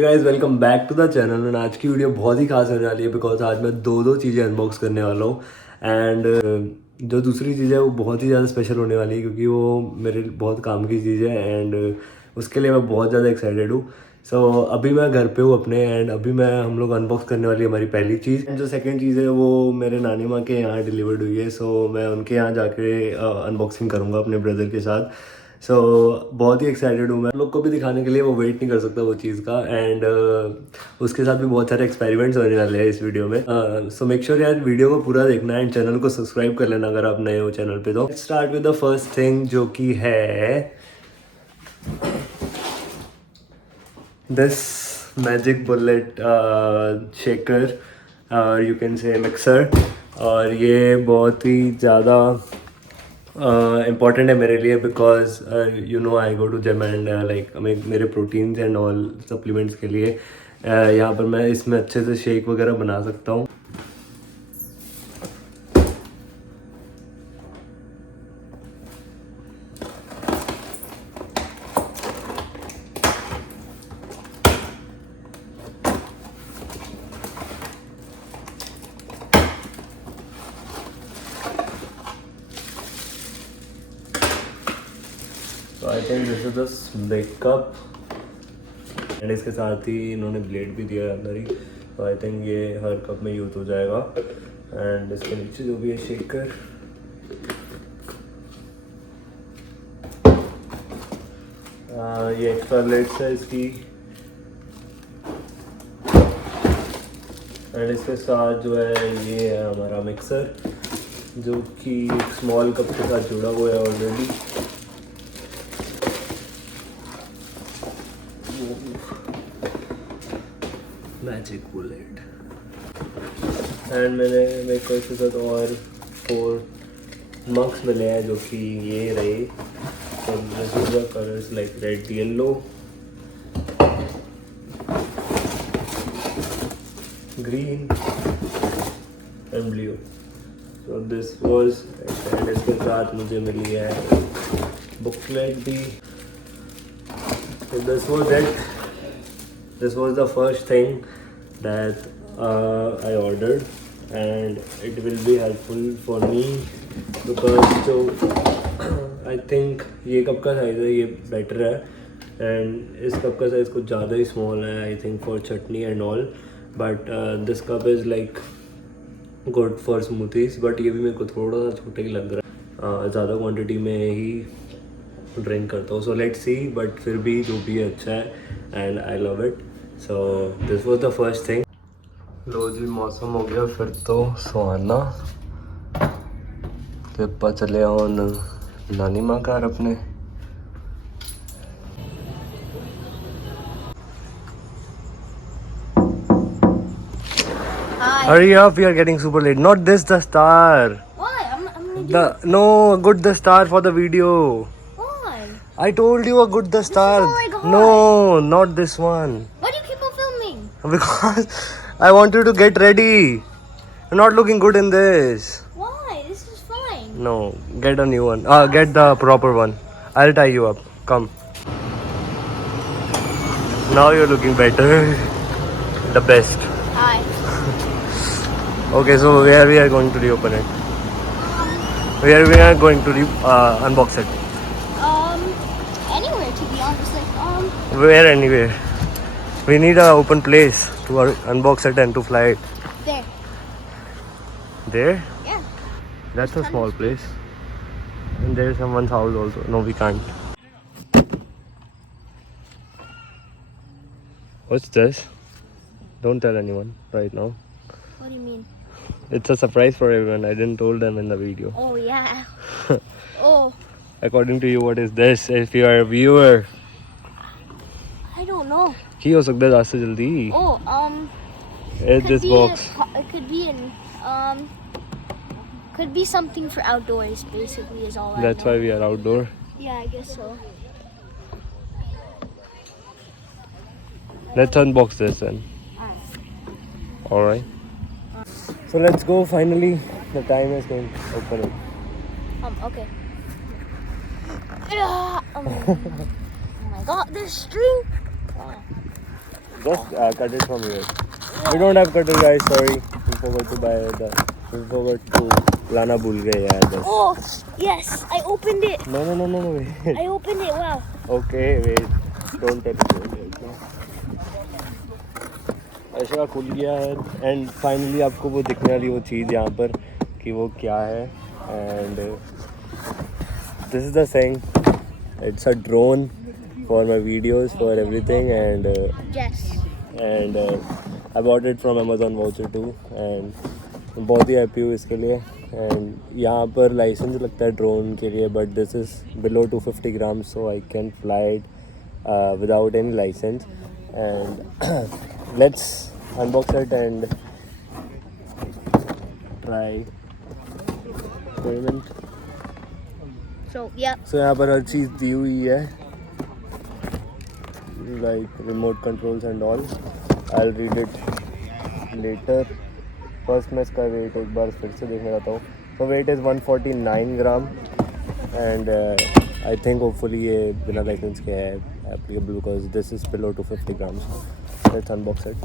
Guys welcome back to the channel. And आज की video बहुत ही खास होने वाली है बिकॉज आज मैं दो चीज़ें अनबॉक्स करने वाला हूँ। एंड जो दूसरी चीज़ है वो बहुत ही ज़्यादा स्पेशल होने वाली है क्योंकि वो मेरे बहुत काम की चीज़ है एंड उसके लिए मैं बहुत ज़्यादा एक्साइटेड हूँ। सो अभी मैं घर पे हूँ अपने एंड अभी हम लोग अनबॉक्स करने वाली है हमारी पहली चीज़। एंड जो सेकंड चीज़ है वो मेरे नानी माँ के यहाँ डिलीवर्ड हुई है। सो मैं उनके यहाँ जाके अनबॉक्सिंग करूँगा अपने ब्रदर के साथ। बहुत ही एक्साइटेड हूँ मैं लोग को भी दिखाने के लिए। वो वेट नहीं कर सकता वो चीज़ का। एंड उसके साथ भी बहुत सारे एक्सपेरिमेंट्स होने वाले हैं इस वीडियो में। सो मेक श्योर यार वीडियो को पूरा देखना है एंड चैनल को सब्सक्राइब कर लेना अगर आप नए हो चैनल पे। तो start with the first thing जो कि है this Magic Bullet shaker you can say mixer. और ये बहुत ही ज़्यादा इम्पॉर्टेंट है मेरे लिए because you know I go to gym and like मेरे प्रोटीन्स एंड ऑल सप्लीमेंट्स के लिए यहाँ पर मैं इसमें अच्छे से शेक वगैरह बना सकता हूँ। तो I think this is the big cup and इसके साथ ही इन्होंने ब्लेड भी दिया है अंदर ही। तो आई थिंक ये हर कप में यूज़ हो जाएगा। एंड इसके नीचे जो भी है शेकर ये एक्स्ट्रा लेट्स है इसकी। एंड इसके साथ जो है ये है हमारा मिक्सर जो कि एक स्मॉल कप के साथ जुड़ा हुआ है ऑलरेडी। Magic bullet. एंड मेरे को इसके साथ और 4 मग्स मिले हैं जो कि ये रहे। तो colours like red yellow green and blue. तो दिस वाज एंड इसके साथ मुझे मिली है बुकलेट भी। तो this was the first thing that I ordered and it will be helpful for me because जो I think ये कप का साइज़ है ये बेटर है एंड इस कप का साइज़ कुछ ज़्यादा ही स्मॉल है I think for chutney and all. But this cup is like good for smoothies. But ये भी मेरे को थोड़ा सा छोटा ही लग रहा है। ज़्यादा क्वांटिटी में ही ड्रिंक करता हूँ। सो लेट्स सी बट फिर भी जो भी है अच्छा है and I love it. So this was the first thing. लो जी मौसम हो गया फिर तो सुहाना कि पा चले ऑन नानी माँ घर अपने। Hurry up, we are getting super late. Not this, the star. Why? I'm gonna do The no, good the star for the video. Why? I told you a good the star. already hot. No, not this one. Why do you keep on filming? Because I want you to get ready. You're not looking good in this. Why? This is fine. No, get a new one. Get the proper one. I'll tie you up. Come. Now you're looking better. The best. Hi. Okay, so where we are going to reopen it? Where we are going to unbox it? Anywhere to be honest. Like, Where anywhere? We need a open place to unbox it and to fly it. there. There? Yeah. That's a small place. And there's someone's house also. No, we can't. What's this? Don't tell anyone right now. What do you mean? It's a surprise for everyone. I didn't told them in the video. Oh yeah. Oh. According to you, what is this? If you are a viewer, I don't know. की हो सकता है ज़्यादा से जल्दी? Oh, It's this box. It could be could be something for outdoors. Basically, is all. That's I know. why we are outdoor. Yeah, I guess so. Let's unbox this then. All right. So let's go. Finally, the time is going to open it. Okay. Oh my god, this string. Just cut it from here. We don't have cutter, guys. Sorry. We forgot to buy the. We forgot to लाना भूल गए यार बस. Oh, yes, I opened it. No. Wait. I opened it. Wow. Okay, wait. Don't tell me. ऐसा खुल गया है and finally आपको वो दिखने वाली वो चीज़ यहाँ पर कि वो क्या है and this is the thing. It's a drone for my videos, for everything and Yes. I bought it from Amazon voucher too and बहुत ही हैप्पी हूँ इसके लिए एंड यहाँ पर लाइसेंस लगता है ड्रोन के लिए but this is below 250 gram so I can fly it without any licence and let's unbox it and try payment. So, yep. So यहाँ पर हर चीज़ दी हुई है like remote controls and all. I will read it later. First मैं इसका wait एक बार फिर से देखना चाहता हूँ. तो weight is 149 gram and I think hopefully ये बिना लाइसेंस के है applicable because this is below 250 grams. Let's unbox it.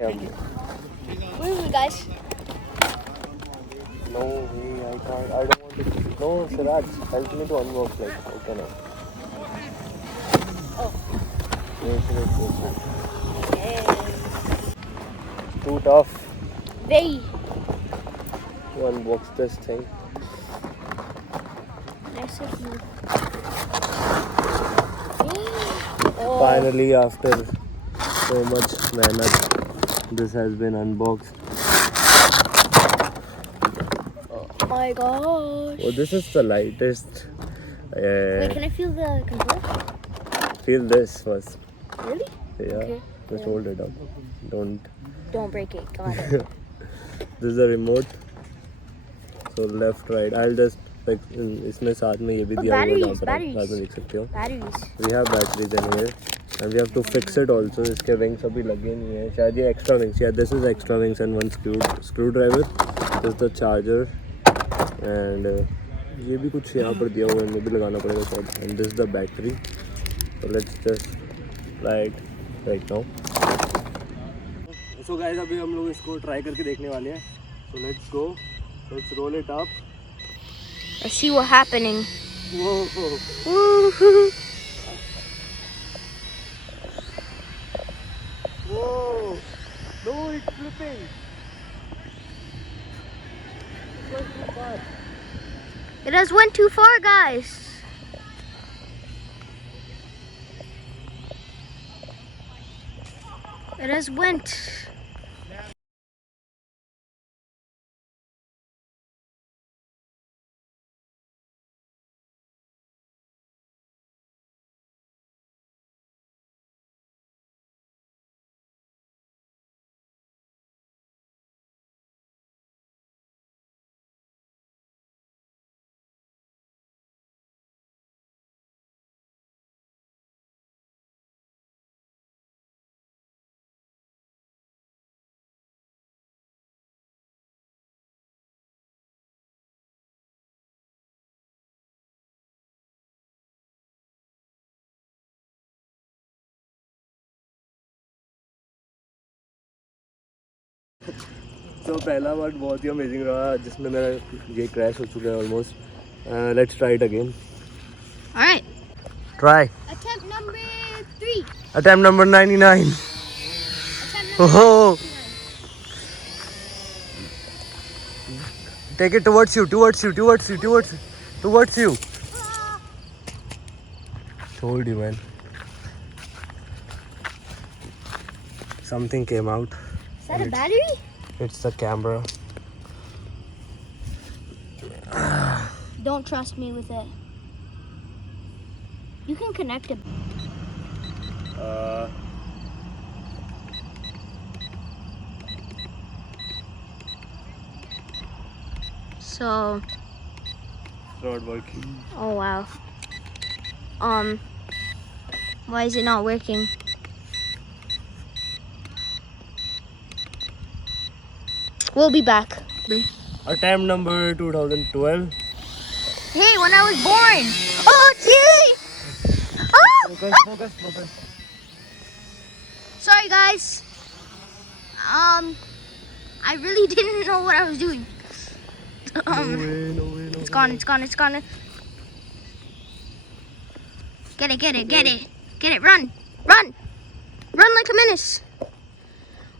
Where is it, guys? No, I can't. I don't want to. No, Siraj, help me to unbox. Like, how can I? Oh. Too tough Very. to unbox this thing. Nice of you. Finally, after so much mehnat, this has been unboxed. Oh my gosh. Oh, this is the lightest. Wait, can I feel the controller? Feel this first. Really? Yeah. Okay. Just hold it up. Don't. Don't break it. Got it. This is the remote. So left, right. I'll just like इसमें साथ में ये भी दिया हुआ है जहाँ पर आप साथ में देख सकते हो. Batteries. We have batteries in here and we have to fix it also. इसके wings अभी लगे नहीं हैं. शायद ये extra wings. Yeah, this is extra wings and one screwdriver. This is the charger and ये भी कुछ यहाँ पर दिया हुआ है. ये भी लगाना पड़ेगा शायद. And this is the battery. So let's just try it right now. So guys अभी हम लोग इसको ट्राई करके देखने वाले हैं. So let's go. Let's roll it up. Let's see what's happening. Whoa. Woo-hoo. Whoa. No, it's flipping. It went too far. It has went too far, guys. It has went. तो पहला part बहुत ही amazing रहा जिसमें मेरा ये crash हो चुका है almost. Let's try it again. All right. Try. Attempt number 3. Attempt number 99. Attempt number Oh. Take it towards you. Told you, man. Something came out. Is that a battery? It's the camera. Don't trust me with it. You can connect it. So, It's not working. oh wow. Why is it not working? We'll be back. Attempt number 2012. Hey, when I was born. Oh, gee! Oh! Focus. Sorry, guys. I really didn't know what I was doing. No way. It's gone. Get it. Run like a menace.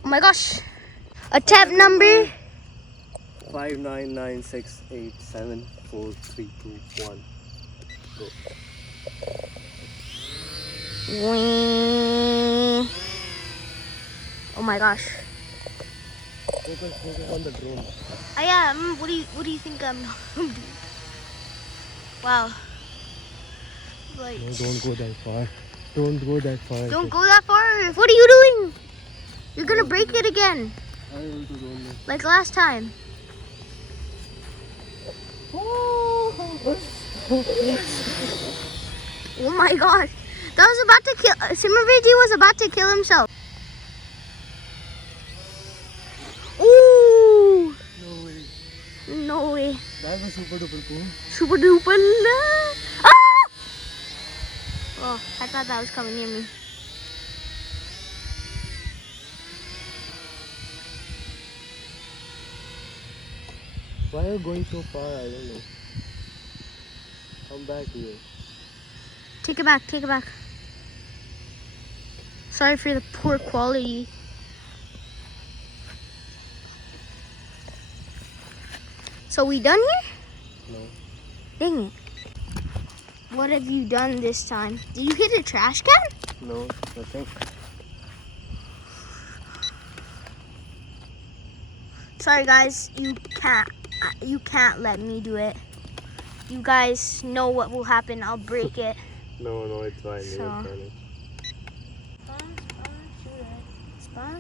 Oh my gosh. Attempt number. 599687432 Go. Oh my gosh. Focus on the drone. Yeah. What do you think I'm doing? Wow. Like. No, don't go that far. Don't go that far. Don't go that far. What are you doing? You're gonna break it again, I want to drone. like last time. Oh my gosh. That was about to kill. Simmerviji was about to kill himself. Ooh. No way. That was super duper cool. Super duper. Ah! Oh, I thought that was coming near me. Why are you going so far? I don't know. Come back here. Take it back. Sorry for the poor quality. So we done here? No. Dang it. What have you done this time? Did you hit a trash can? No, nothing. Sorry guys, you can't let me do it. You guys know what will happen. I'll break it. No, it's fine. So-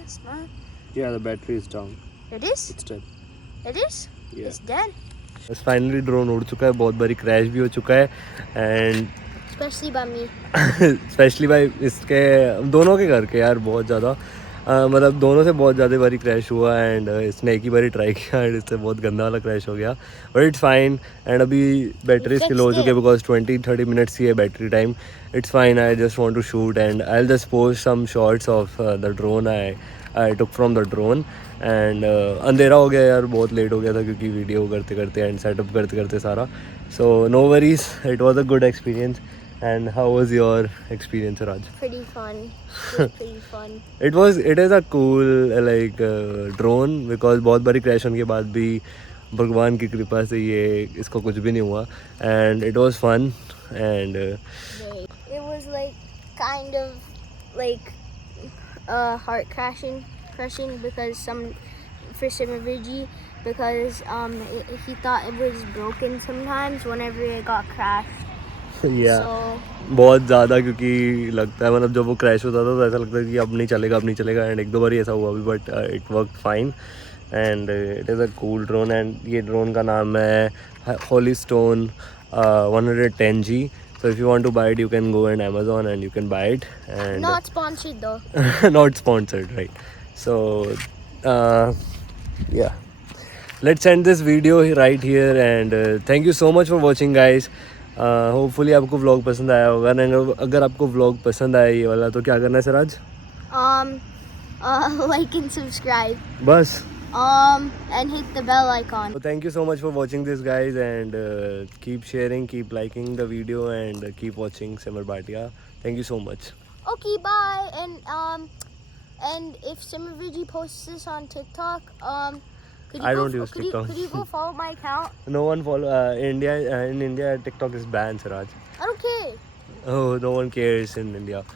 Spawn. Yeah, the battery is down. It is? It's dead. It is? Yeah. It's dead. बस finally drone उड़ चुका है, बहुत बारी crash भी हो चुका है and Especially by me. Specially भाई इसके दोनों के करके यार बहुत ज़्यादा मतलब दोनों से बहुत ज़्यादा बारी क्रैश हुआ एंड इसने एक ही बारी ट्राई किया एंड इससे बहुत गंदा वाला क्रैश हो गया बट इट्स फाइन एंड अभी बैटरी इसकी लो हो चुकी है बिकॉज 20-30 मिनट्स ही है battery time it's fine I just want to shoot and I will just post some shots of the drone I took from the drone and अंधेरा हो गया यार बहुत लेट हो गया था क्योंकि वीडियो करते करते एंड सेटअप करते करते सारा so no worries it was a good experience and how was your experience Raj? Pretty fun. It was pretty fun. it is a cool like drone because बहुत बारी क्रैश होने के बाद भी भगवान की कृपा से ये इसको कुछ भी नहीं हुआ and it was fun and It was like kind of like heart crushing because for Simmerviji because he thought it was broken sometimes whenever it got crashed. yeah So बहुत ज़्यादा क्योंकि लगता है मतलब जब वो क्रैश होता था तो ऐसा लगता है कि अब नहीं चलेगा एंड एक दो बार ऐसा हुआ भी but it work fine and it is a cool drone and ये ड्रोन का नाम है Holi stone 110G so if you want to buy it you can go on Amazon and you can buy it and not sponsored though. not sponsored right so yeah let's end this video right here and thank you so much for watching guys hopefully आपको vlog पसंद आया होगा अगर आपको vlog पसंद आया ये वाला तो क्या करना है सिराज Like and subscribe बस and hit the bell icon. so thank you so much for watching this guys and keep sharing keep liking the video and keep watching Simar Bhatia thank you so much Okay, bye. And if Simmerviji posts this on TikTok, could you I go don't use TikTok. Could you go follow my account? no one follow in India TikTok is banned Siraj I don't care. oh no one cares in India